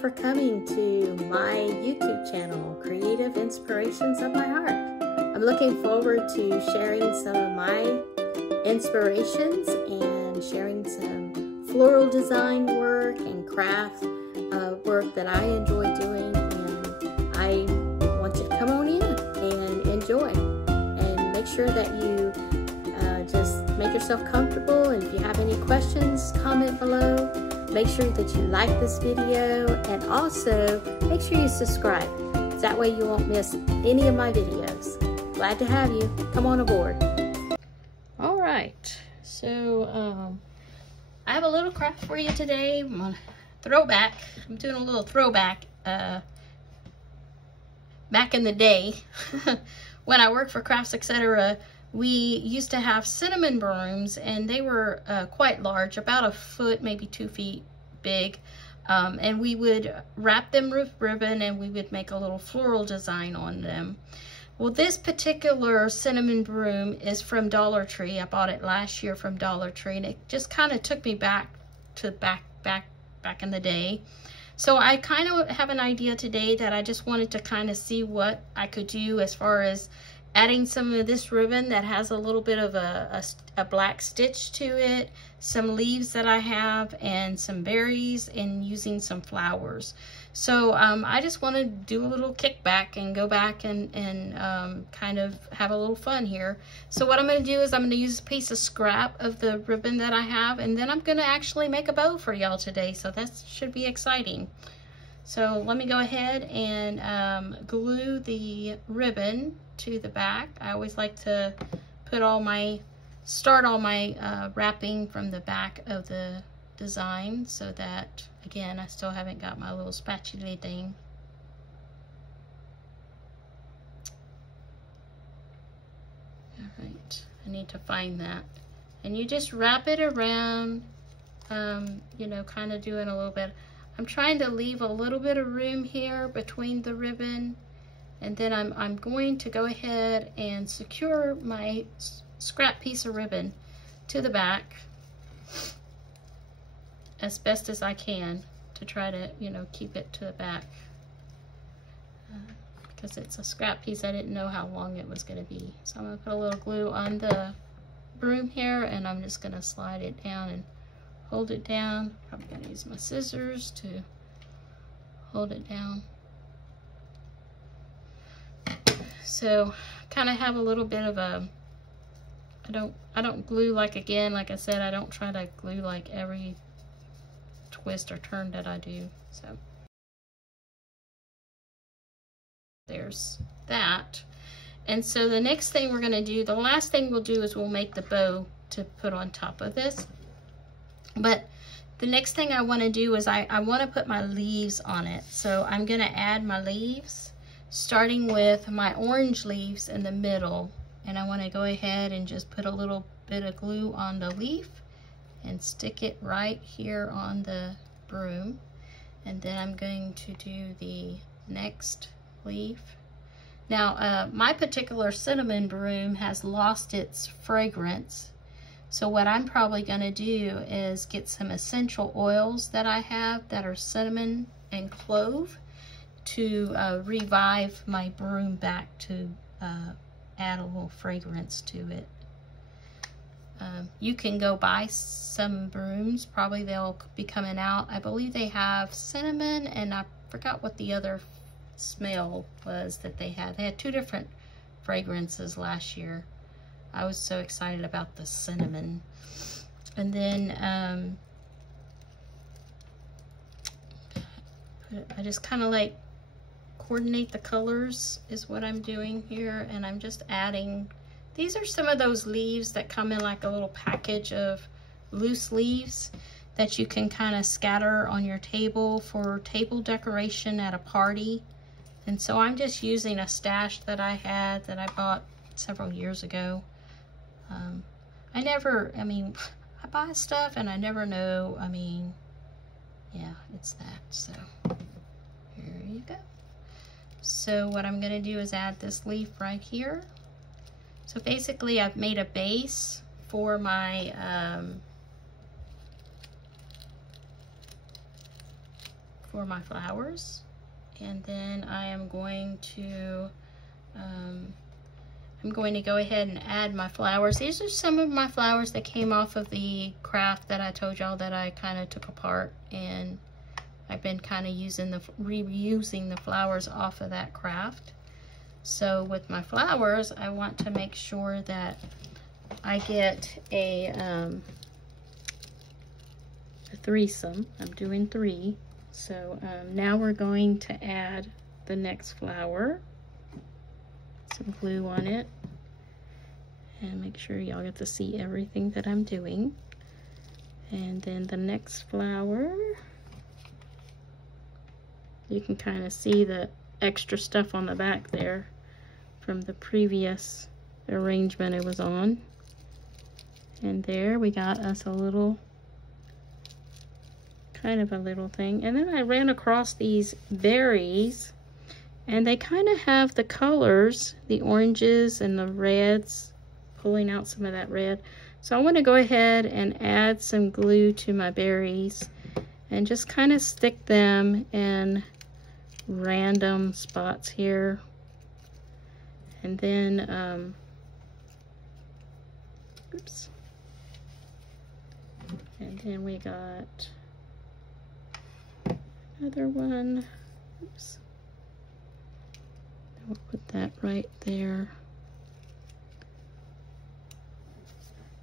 for coming to my YouTube channel, Creative Inspirations of My Heart. I'm looking forward to sharing some of my inspirations and sharing some floral design work and craft work that I enjoy doing, and I want you to come on in and enjoy and make sure that you just make yourself comfortable. And if you have any questions, comment below. Make sure that you like this video, and also make sure you subscribe. That way you won't miss any of my videos. Glad to have you. Come on aboard. All right, so I have a little craft for you today. I'm gonna throwback. I'm doing a little throwback back in the day when I worked for Crafts Etc. We used to have cinnamon brooms, and they were quite large, about a foot, maybe 2 feet big. And we would wrap them with ribbon, and we would make a little floral design on them. Well, this particular cinnamon broom is from Dollar Tree. I bought it last year from Dollar Tree, and it just kind of took me back to back in the day. So I kind of have an idea today that I just wanted to kind of see what I could do as far as adding some of this ribbon that has a little bit of a black stitch to it, some leaves that I have, and some berries, and using some flowers. So I just want to do a little kickback and go back and kind of have a little fun here. So what I'm going to do is I'm going to use a piece of scrap of the ribbon that I have, and then I'm going to actually make a bow for y'all today. So that should be exciting. So let me go ahead and glue the ribbon to the back. I always like to put start all my wrapping from the back of the design, so that, again, I still haven't got my little spatula thing. All right, I need to find that. And you just wrap it around, you know, kind of doing a little bit. I'm trying to leave a little bit of room here between the ribbon, and then I'm going to go ahead and secure my scrap piece of ribbon to the back as best as I can to try to, you know, keep it to the back. Because it's a scrap piece, I didn't know how long it was going to be. So I'm going to put a little glue on the broom here, and I'm just going to slide it down and hold it down. Probably going to use my scissors to hold it down. So kind of have a little bit of a, I don't glue like I said, I don't try to glue like every twist or turn that I do. So there's that. And so the next thing we're going to do, the last thing we'll do, is we'll make the bow to put on top of this. But the next thing I want to do is I want to put my leaves on it. So I'm going to add my leaves, starting with my orange leaves in the middle. And I want to go ahead and just put a little bit of glue on the leaf and stick it right here on the broom. And then I'm going to do the next leaf. Now, my particular cinnamon broom has lost its fragrance. So what I'm probably going to do is get some essential oils that I have that are cinnamon and clove to revive my broom back, to add a little fragrance to it. You can go buy some brooms. Probably they'll be coming out. I believe they have cinnamon, and I forgot what the other smell was that they had. They had 2 different fragrances last year. I was so excited about the cinnamon. And then I just kind of like coordinate the colors is what I'm doing here. And I'm just adding, these are some of those leaves that come in like a little package of loose leaves that you can kind of scatter on your table for table decoration at a party. And so I'm just using a stash that I had that I bought several years ago. I mean, I buy stuff and I never know. I mean, yeah, it's that. So here you go. So what I'm going to do is add this leaf right here. So basically I've made a base for my for my flowers. And then I am going to go ahead and add my flowers. These are some of my flowers that came off of the craft that I told y'all that I kind of took apart, and I've been kind of reusing the flowers off of that craft. So with my flowers, I want to make sure that I get a threesome. I'm doing 3. So now we're going to add the next flower. Some glue on it. And make sure y'all get to see everything that I'm doing. And then the next flower. You can kind of see the extra stuff on the back there from the previous arrangement it was on. And there we got us a little, kind of a little thing. And then I ran across these berries, and they kind of have the colors, the oranges and the reds, pulling out some of that red. So I want to go ahead and add some glue to my berries and just kind of stick them in random spots here. And then oops, and then we got another one. Oops, we'll put that right there.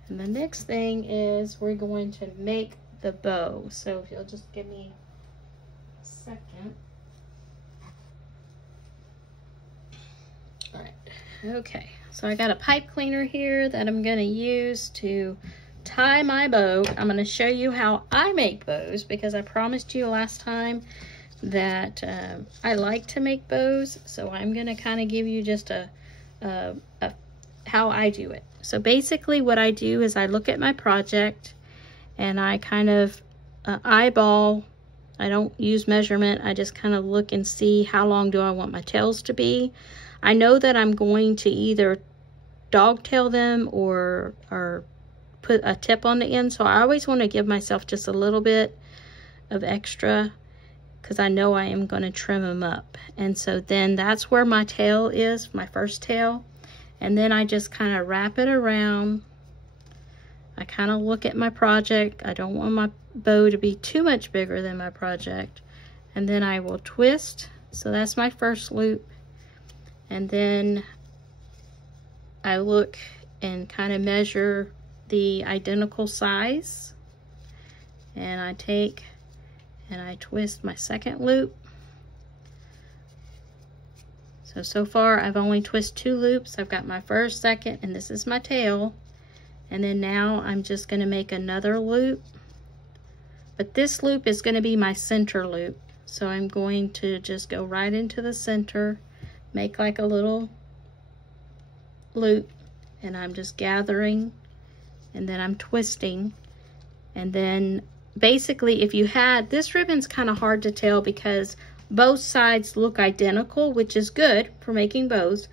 And the next thing is we're going to make the bow. So if you'll just give me a second. All right, okay. So I got a pipe cleaner here that I'm gonna use to tie my bow. I'm gonna show you how I make bows, because I promised you last time that I like to make bows. So I'm gonna kind of give you just a how I do it. So basically what I do is I look at my project and I kind of eyeball. I don't use measurement. I just kind of look and see how long do I want my tails to be. I know that I'm going to either dogtail them or put a tip on the end. So I always want to give myself just a little bit of extra, because I know I am going to trim them up. And so then that's where my tail is, my first tail. And then I just kind of wrap it around. I kind of look at my project. I don't want my bow to be too much bigger than my project. And then I will twist. So that's my first loop. And then I look and kind of measure the identical size. And I take and I twist my second loop. So far I've only twisted 2 loops. I've got my first, second, and this is my tail. And then now I'm just going to make another loop. But this loop is going to be my center loop. So I'm going to just go right into the center, make like a little loop, and I'm just gathering, and then I'm twisting. And then basically, if you had, this ribbon's kind of hard to tell because both sides look identical, which is good for making bows.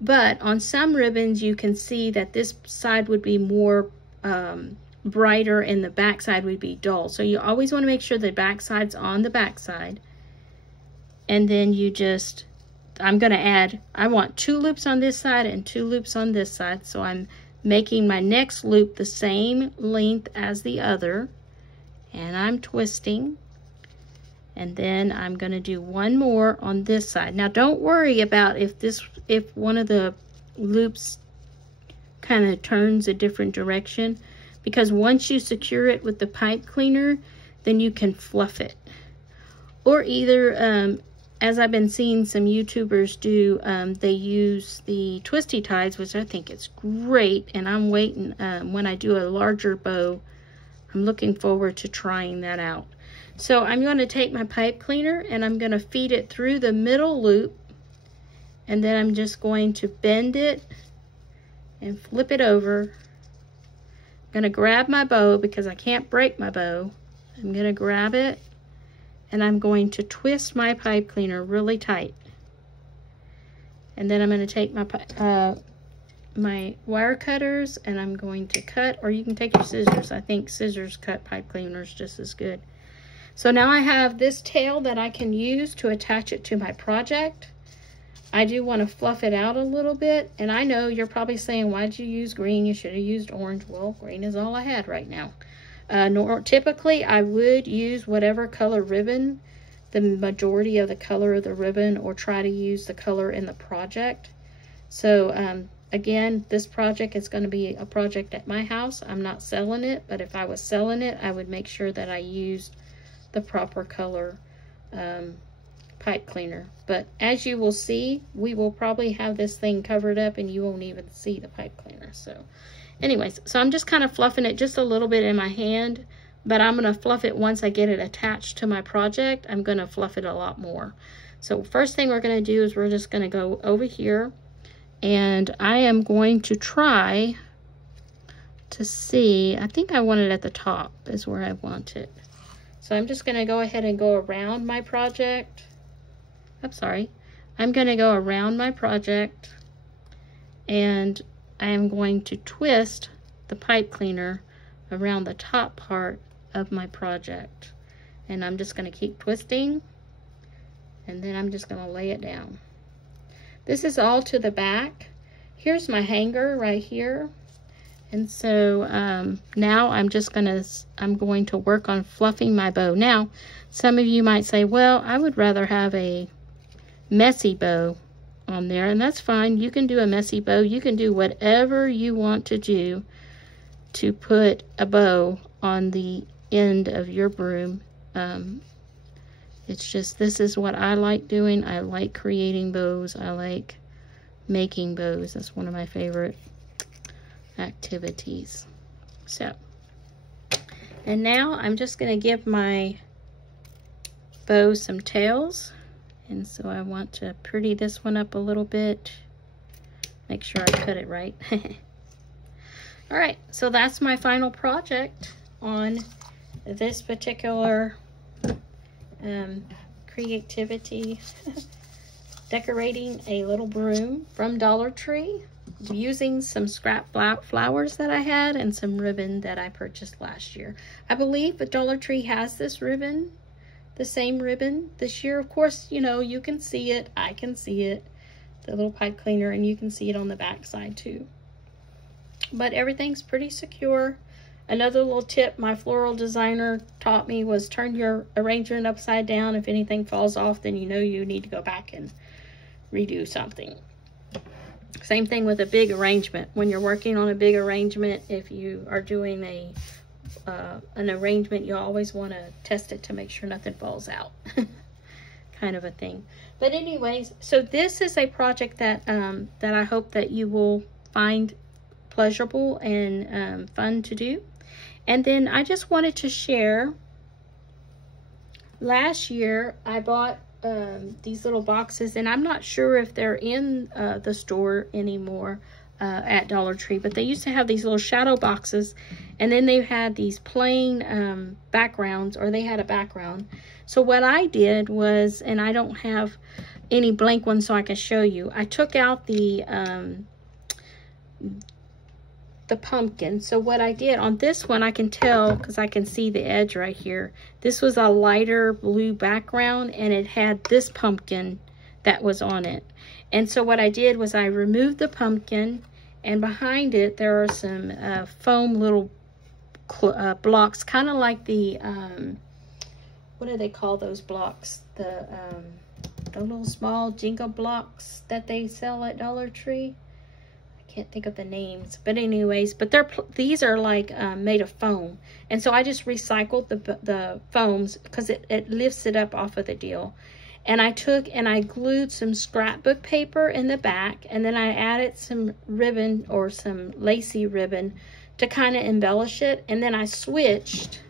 But on some ribbons, you can see that this side would be more brighter and the back side would be dull. So you always want to make sure the back side's on the back side. And then you just, I'm going to add, I want 2 loops on this side and 2 loops on this side. So I'm making my next loop the same length as the other. And I'm twisting. And then I'm going to do 1 more on this side. Now don't worry about if one of the loops kind of turns a different direction, because once you secure it with the pipe cleaner, then you can fluff it. Or either, as I've been seeing some YouTubers do, they use the twisty ties, which I think is great. And I'm waiting, when I do a larger bow, I'm looking forward to trying that out. So I'm going to take my pipe cleaner and I'm going to feed it through the middle loop, and then I'm just going to bend it and flip it over. I'm going to grab my bow because I can't break my bow. I'm going to grab it and I'm going to twist my pipe cleaner really tight. And then I'm going to take my wire cutters and I'm going to cut, or you can take your scissors. I think scissors cut pipe cleaners just as good. So now I have this tail that I can use to attach it to my project. I do want to fluff it out a little bit. And I know you're probably saying, why did you use green? You should have used orange. Well, green is all I had right now. Typically, I would use whatever color ribbon, the majority of the color of the ribbon, or try to use the color in the project. So again, this project is going to be a project at my house. I'm not selling it, but if I was selling it, I would make sure that I used the proper color pipe cleaner. But as you will see, we will probably have this thing covered up and you won't even see the pipe cleaner. So anyways, so I'm just kind of fluffing it just a little bit in my hand, but I'm going to fluff it once I get it attached to my project. I'm going to fluff it a lot more. So first thing we're going to do is we're just going to go over here, and I am going to try to see, I think I want it at the top is where I want it. So I'm just going to go ahead and go around my project. I'm going to go around my project, and I am going to twist the pipe cleaner around the top part of my project. And I'm just going to keep twisting, and then I'm just going to lay it down. This is all to the back. Here's my hanger right here. And so now I'm going to work on fluffing my bow. Now, some of you might say, well, I would rather have a messy bow on there, and that's fine. You can do a messy bow. You can do whatever you want to do to put a bow on the end of your broom. It's just, this is what I like doing. I like creating bows. I like making bows. That's one of my favorite activities. So, and now I'm just going to give my bow some tails. And so I want to pretty this one up a little bit. Make sure I cut it right. All right, so that's my final project on this particular creativity. Decorating a little broom from Dollar Tree using some scrap flowers that I had and some ribbon that I purchased last year. I believe the Dollar Tree has this ribbon, the same ribbon this year. Of course, you know, you can see it. I can see it, the little pipe cleaner, and you can see it on the back side too. But everything's pretty secure. Another little tip my floral designer taught me was turn your arrangement upside down. If anything falls off, then you know you need to go back and redo something. Same thing with a big arrangement. When you're working on a big arrangement, if you are doing an arrangement, you always want to test it to make sure nothing falls out. Kind of a thing. But anyways, so this is a project that that I hope that you will find pleasurable and fun to do. And then I just wanted to share, last year I bought these little boxes, and I'm not sure if they're in the store anymore at Dollar Tree, but they used to have these little shadow boxes, and then they had these plain backgrounds, or they had a background. So what I did was, and I don't have any blank ones so I can show you, I took out the pumpkin. So what I did on this one, I can tell because I can see the edge right here. This was a lighter blue background, and it had this pumpkin that was on it. And so what I did was I removed the pumpkin, and behind it there are some foam little blocks, kind of like the what do they call those blocks? The little small Jenga blocks that they sell at Dollar Tree. Can't think of the names, but anyways, but these are like made of foam, and so I just recycled the foams because it lifts it up off of the deal. And I took and I glued some scrapbook paper in the back, and then I added some ribbon or some lacy ribbon to kind of embellish it, and then I switched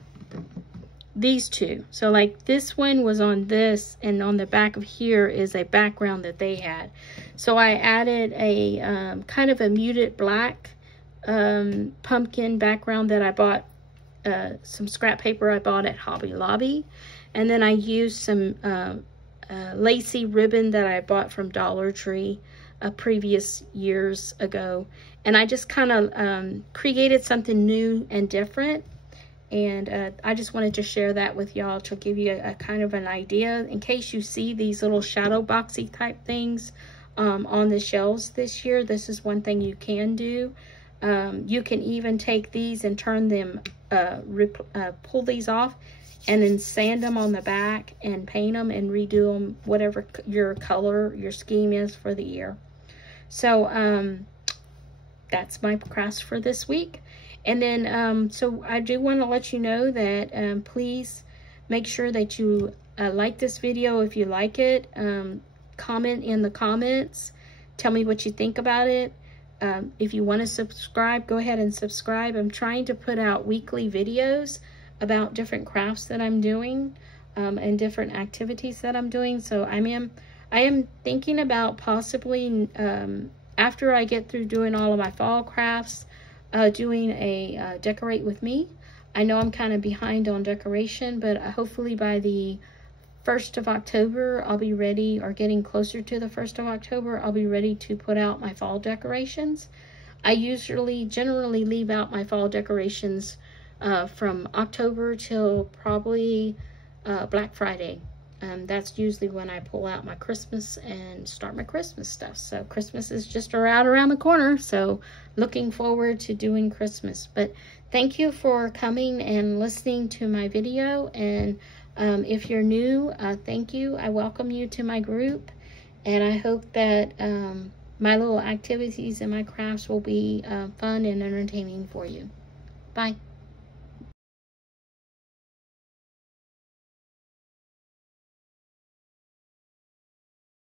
these two. So like this one was on this, and on the back of here is a background that they had. So I added a kind of a muted black pumpkin background that I bought, some scrap paper I bought at Hobby Lobby. And then I used some lacy ribbon that I bought from Dollar Tree previous years ago. And I just kind of created something new and different. And I just wanted to share that with y'all to give you a kind of an idea in case you see these little shadow boxy type things on the shelves this year. This is one thing you can do. You can even take these and turn them, pull these off and then sand them on the back and paint them and redo them, whatever your color, your scheme is for the year. So that's my crafts for this week. And then, so I do want to let you know that please make sure that you like this video if you like it. Comment in the comments. Tell me what you think about it. If you want to subscribe, go ahead and subscribe. I'm trying to put out weekly videos about different crafts that I'm doing and different activities that I'm doing. So I am thinking about possibly, after I get through doing all of my fall crafts, doing a decorate with me. I know I'm kind of behind on decoration, but hopefully by the 1st of October, I'll be ready, or getting closer to the 1st of October, I'll be ready to put out my fall decorations. I generally leave out my fall decorations from October till probably Black Friday. That's usually when I pull out my Christmas and start my Christmas stuff. So Christmas is just around the corner, so looking forward to doing Christmas. But thank you for coming and listening to my video. And if you're new, thank you. I welcome you to my group, and I hope that my little activities and my crafts will be fun and entertaining for you. Bye.